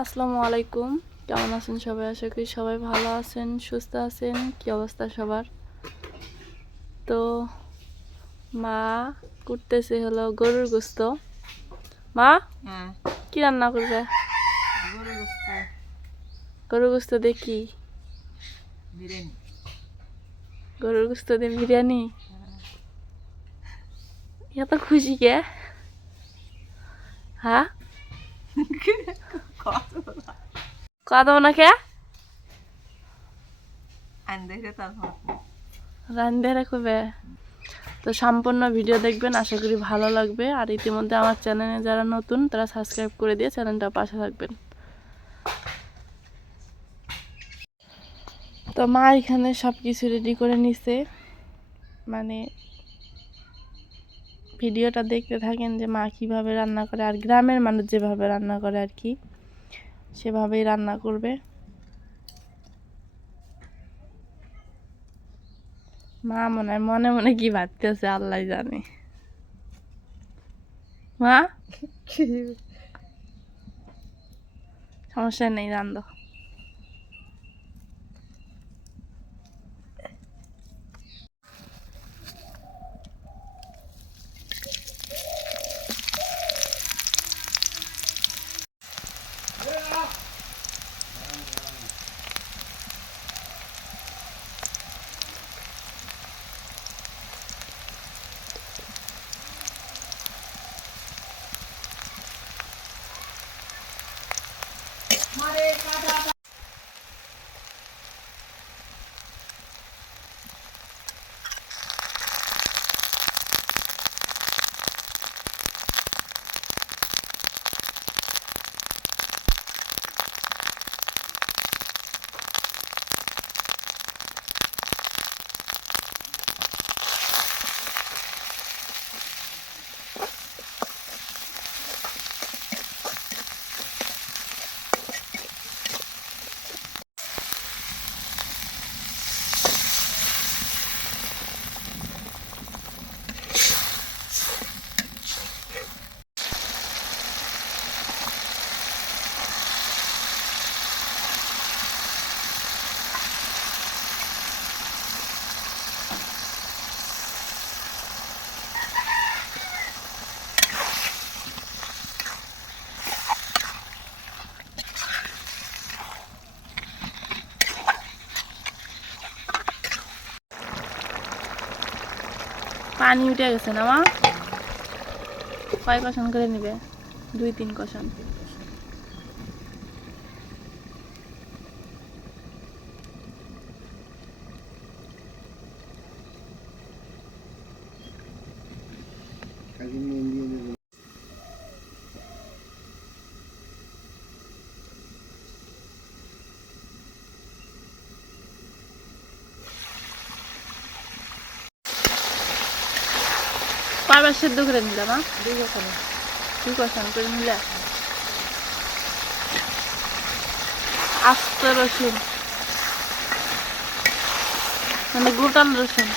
আসসালামু আলাইকুম, কেমন আছেন সবাই? আশা করি সবাই ভালো আছেন, সুস্থ আছেন। কি অবস্থা সবার? তো মা করতেছে হলো গরুর গোস্ত। মা হ্যাঁ, কি রান্না করবে? গরুর গোস্ত গরুর গোস্ত দিয়ে কি? বিরিয়ানি। গরুর গোস্ত দিয়ে বিরিয়ানি? এত খুশি কে? হ্যাঁ, কথা না কে? দেখে তারপর রান্ধে রাখবে। তো সম্পূর্ণ ভিডিও দেখবেন, আশা করি ভালো লাগবে। আর ইতিমধ্যে আমার চ্যানেলে যারা নতুন তারা সাবস্ক্রাইব করে দিয়ে চ্যানেলটা পাশে থাকবেন। তো মা এখানে সব কিছু রেডি করে নিছে, মানে ভিডিওটা দেখতে থাকেন যে মা কীভাবে রান্না করে, আর গ্রামের মানুষ যেভাবে রান্না করে আর কি সেভাবেই রান্না করবে। মা মনে মনে কি ভাবতেছে আল্লাহ জানে। মা সমস্যা নেই, রান্ধো। পানি উঠে গেছে না মা? কয় কষান করে নিবে? 2-3 কষান। কয়বার সেদ্ধ করে নিলে মা? 2 কষান করে নিলে। আস্ত রসুন, মানে গোটাল রসুন।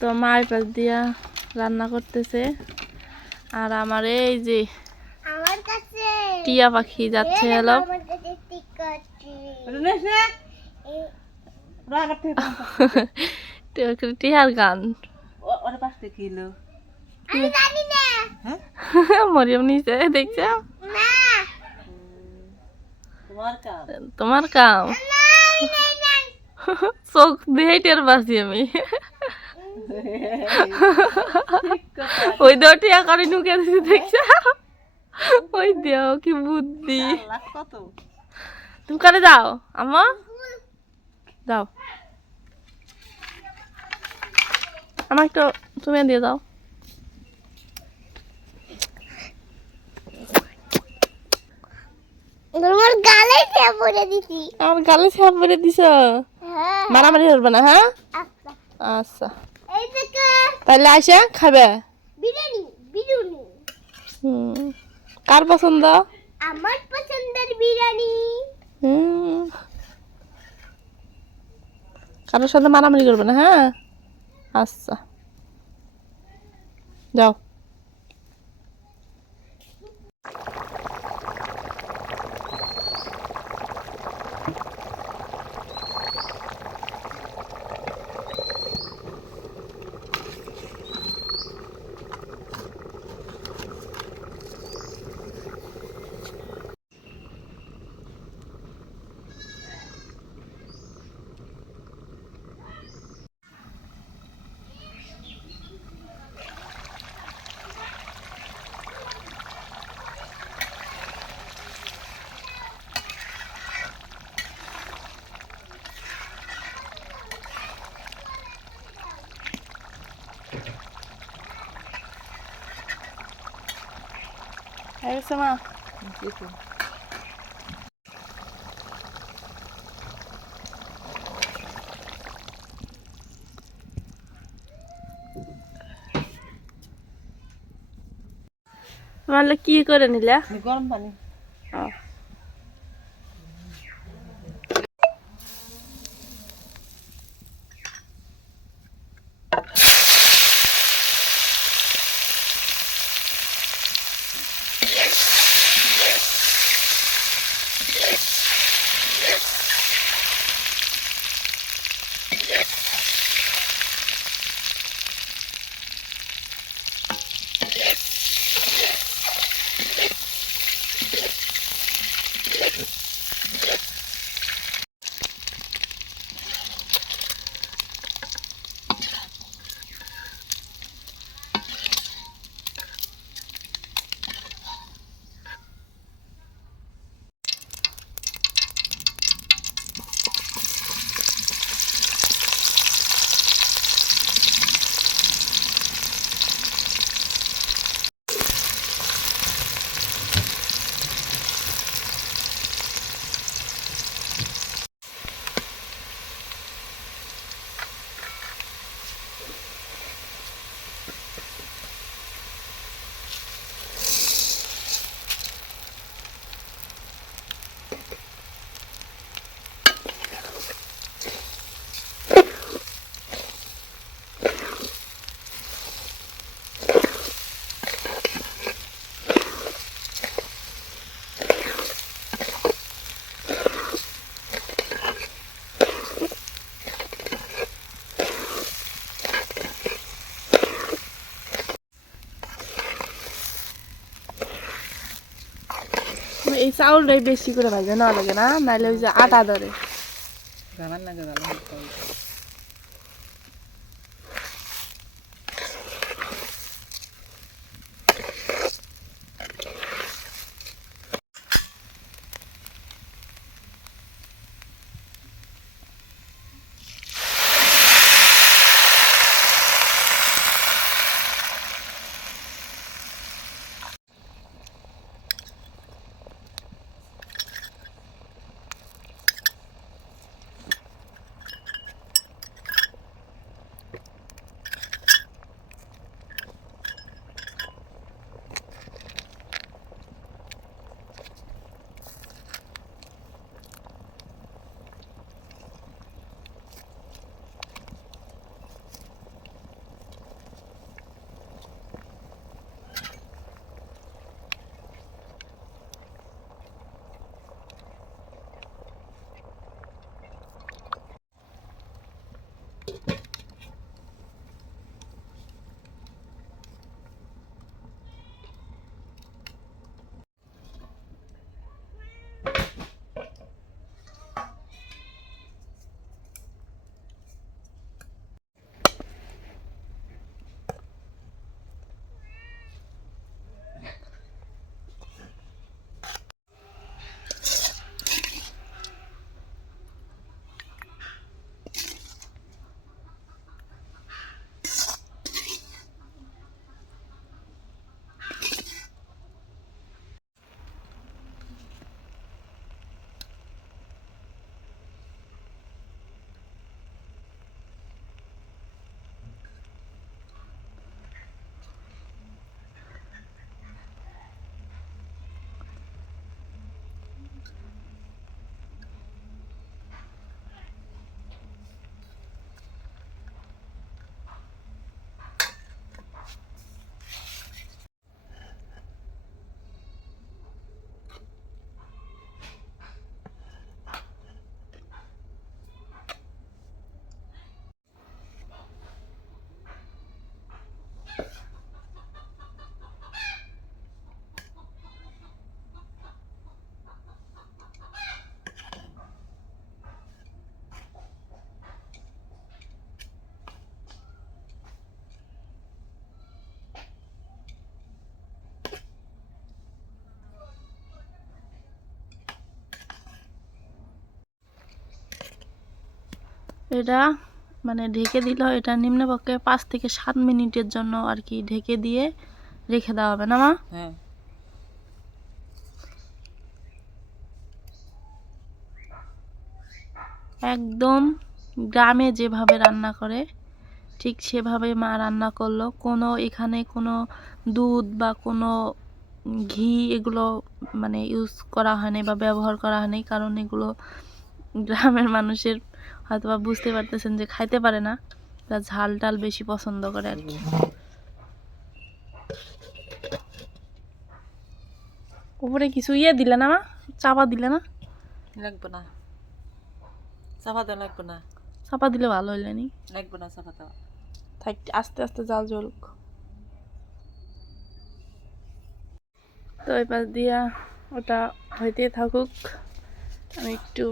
তো মায়ের পাশ দিয়া রান্না করতেছে, আর আমার এই যে টিয়া পাখি যাচ্ছে হলো টিয়ার গান। আমার পাশ থেকে এলো হ্যাঁ মরিয়ম নিচে দেখছো তোমার কাম তোমার কাম চোখ দিয়ে টের পাচ্ছি আমি ওই দটি আকারে ঢুকে দিছি দেখছো ওই দেও কি বুদ্ধি লাখ কত তুমি কারে যাও আমা যাও আমার একটু তুমি দিয়ে যাও তোমার গালে খেয়ে পড়ে দিছি আমার গালে ছাপ পরে দিছ হ্যাঁ মারামারি করবে না হ্যাঁ আচ্ছা আচ্ছা এই দেখো তাহলে আসে খাবে বিরিয়ানি বিরিয়ানি হুম কার পছন্দ আমার পছন্দের বিরিয়ানি হুম কারোর সাথে মারামারি করবে না হ্যাঁ আচ্ছা যাও হয়ে গেছে মা তোমার কি করে নিলা গরম পানি এই চাউলটাই বেশি করে ভাজা না লাগে না নাহলে ওই যে আটা ধরে জানার না জানার এটা মানে ঢেকে দিল, এটা নিম্নপক্ষে 5 থেকে 7 মিনিটের জন্য আর কি ঢেকে দিয়ে রেখে দেওয়া হবে না মা? হ্যাঁ। একদম গ্রামে যেভাবে রান্না করে ঠিক সেভাবে মা রান্না করলো। কোনো এখানে কোনো দুধ বা কোনো ঘি এগুলো মানে ইউজ করা হয়নি বা ব্যবহার করা হয়নি, কারণ এগুলো গ্রামের মানুষের হয়তো বা বুঝতে পারতেছেন যে খাইতে পারে না, তারা ঝাল টাল বেশি পছন্দ করে আর কি। উপরে কিছু দিলে না মা, চাপা দিলে না? লাগবে না, চাপা দেওয়া লাগবে না। চাপা দিলে ভালো হইলে নি, লাগবে না চাপা দেওয়া। থাক আস্তে আস্তে জাল জ্বলুক। তো এই পাশ দিয়া ওটা হইতে থাকুক, আমি একটু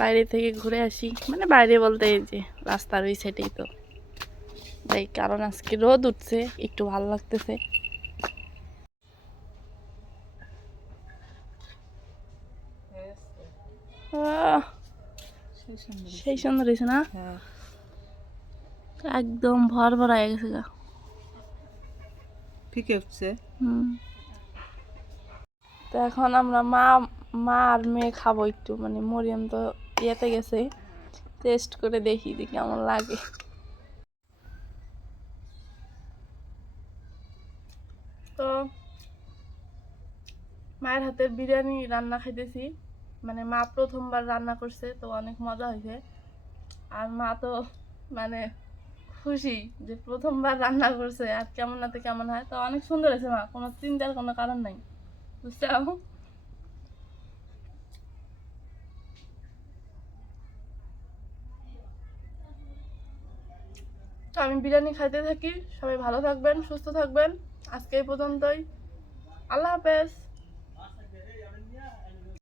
বাইরে থেকে ঘুরে আসি, মানে বাইরে বলতে এই যে রাস্তার ওই সাইডেই তো তাই, কারণ আজকে রোদ উঠছে, একটু ভালো লাগতেছে। আহ, সেই সুন্দর। সেই সুন্দর হয়েছে না? হ্যাঁ। একদম ভর ভরা হয়ে গেছে গা। ফিকে উঠছে। হুম। তো এখন আমরা মা মা আর মেয়ে খাবো একটু, মানে মরিয়ম তো ইয়েতে গেছে, টেস্ট করে দেখি যে কেমন লাগে। তো মায়ের হাতের বিরিয়ানি রান্না খাইতেছি, মানে মা প্রথমবার রান্না করছে তো অনেক মজা হয়েছে। আর মা তো মানে খুশি যে প্রথমবার রান্না করছে, আর কেমন না তো কেমন হয়, তো অনেক সুন্দর হয়েছে মা, কোনো চিন্তার কোনো কারণ নাই, বুঝছো? তো আমি বিরিয়ানি খাইতে থাকি, সবাই ভালো থাকবেন, সুস্থ থাকবেন, আজকে এই পর্যন্তই, আল্লাহ হাফেজ।